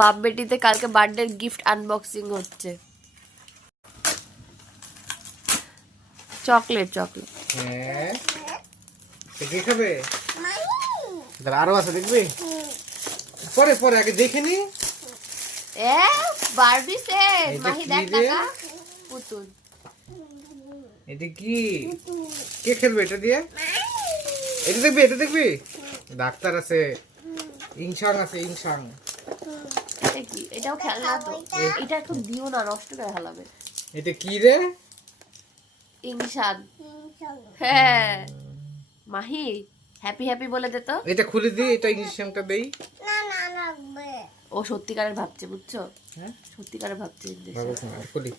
বাপ বেটিতে কালকে birthday gift unboxing হচ্ছে। Chocolate chocolate. হ্যাঁ কি খাবে? আরো আছে দেখবি? পরে পরে আগে দেখে নি। বারবি সেট মাহি দেখ টাকা পুতুল। এটা কি? কে খেলবে এটা দিয়ে? এটা দেখবি, এটা দেখবি? ডাক্তার আছে, ইনসাং আছে, ইনসাং। এটা কি? এটাও খেলনা তো। এটা একটু দিও না, নষ্ট করে ফেলাবে। এটা কি রে? ইনসান। হ্যাঁ মাহি হ্যাপি হ্যাপি বলে দে তো। এটা খুলে দি, এটা ইনসাংটা দেই। না না লাগবে। ও সত্যিকারের ভাবছে, বুঝছো? হ্যাঁ সত্যিকারের ভাবছে। খুলি।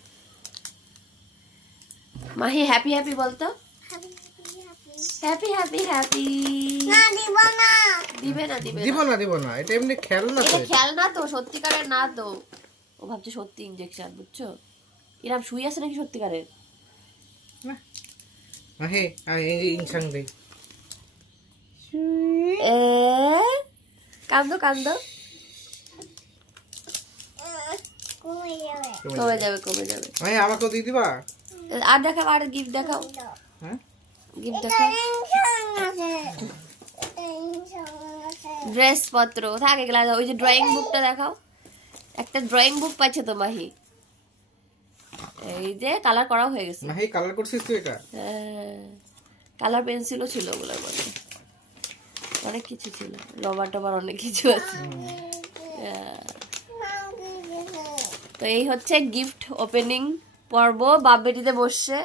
মাহি হ্যাপি হ্যাপি বলতো। Happy happy happy. না দিব না। দিবে না দিবে দিব না দিব না, এটা এমনি খেলনা তো। এটা খেলনা তো, সত্যিকারের না তো। ও ভাবছে সত্যি ইনজেকশন, বুঝছো? এরকম সুই আছে নাকি সত্যিকারের? মাহি এই ইনসাং দেই। এ কান্দো কান্দো। কমে যাবে। কমে যাবে কমে যাবে। মাহি আমাকেও দিয়ে দিবা? আর দেখাও, আর গিফট দেখাও, হ্যাঁ গিফট দেখাও। ড্রেস পত্র থাকে এগুলা। ওই যে ড্রয়িং বুকটা দেখাও। একটা ড্রয়িং বুক পাইছে তো মাহি। এই যে কালার করা হয়ে গেছে। মাহি কালার করছিস তুই এটা? হ্যাঁ কালার পেন্সিলও ছিল ওগুলোর মধ্যে, অনেক কিছু ছিল, রবার টবার অনেক কিছু আছে। তো এই হচ্ছে গিফট ওপেনিং পর্ব। বাপ বেটিতে বসছে।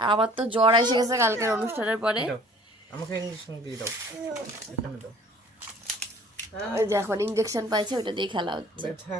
আর আমার তো জ্বর এসে গেছে কালকের অনুষ্ঠানের পরে। আমাকে ইনজেকশন দিয়ে দাও, এখানে দাও। ওই যে এখন ইনজেকশন পাইছে, ওইটা দিয়ে খেলা হচ্ছে। ব্যথা